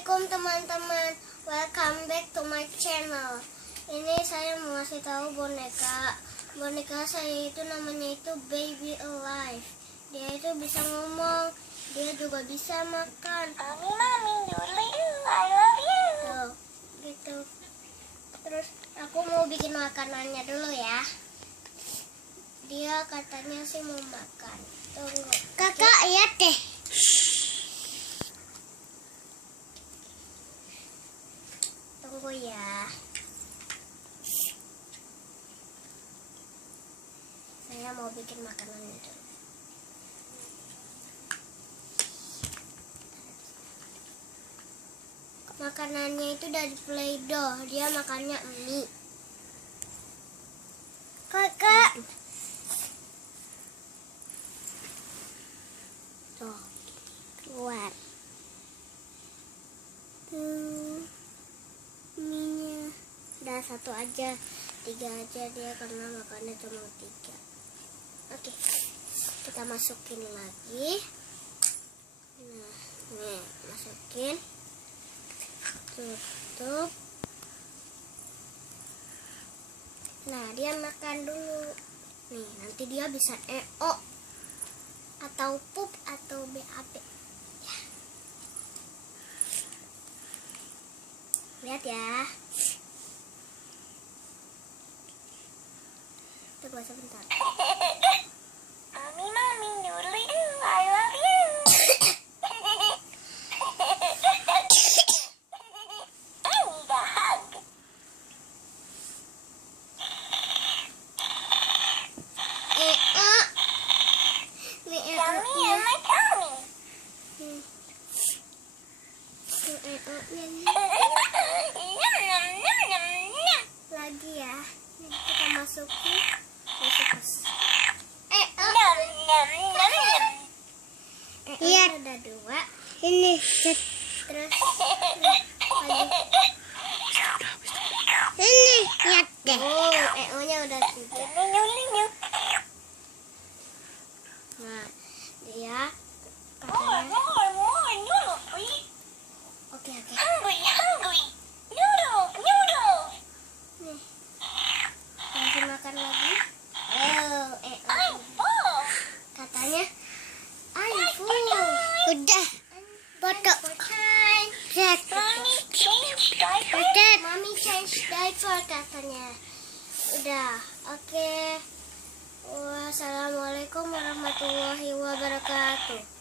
Assalamualaikum teman-teman, welcome back to my channel. Ini saya mau kasih tahu boneka saya itu namanya itu Baby Alive. Dia itu bisa ngomong, dia juga bisa makan. Mami, I love you. Tuh, gitu. Terus aku mau bikin makanannya dulu ya. Dia katanya sih mau makan. Tunggu. Kakak, iya deh. Tunggu ya. Saya mau bikin makanannya dulu. Makanannya itu dari Play-Doh. Dia makannya mie. Kakak. Tuh, keluar. Mie-nya udah satu aja, 3 aja dia karena makannya cuma 3. Oke, kita masukin lagi. Nah, nih masukin, tutup. Nah, dia makan dulu. Nih, nanti dia bisa EO atau pup atau BAB. Ya. Lihat ya. Tunggu sebentar. Mami, I love you. I need a hug. Nih, Yummy in my tummy. Yum. Lagi ya. Nih, kita masukin. Iya, ada 2. Ini terus lagi. Ini lihat deh. Oh, EO-nya udah 3. Nah, dia katanya. Oke. Hungry. Noodle. Nih, kasih makan lagi. Oh, I'm full. katanya I'm full. Udah. Foto. Mommy change diaper. Mami change diaper katanya. Udah. Oke. Wassalamualaikum warahmatullahi wabarakatuh.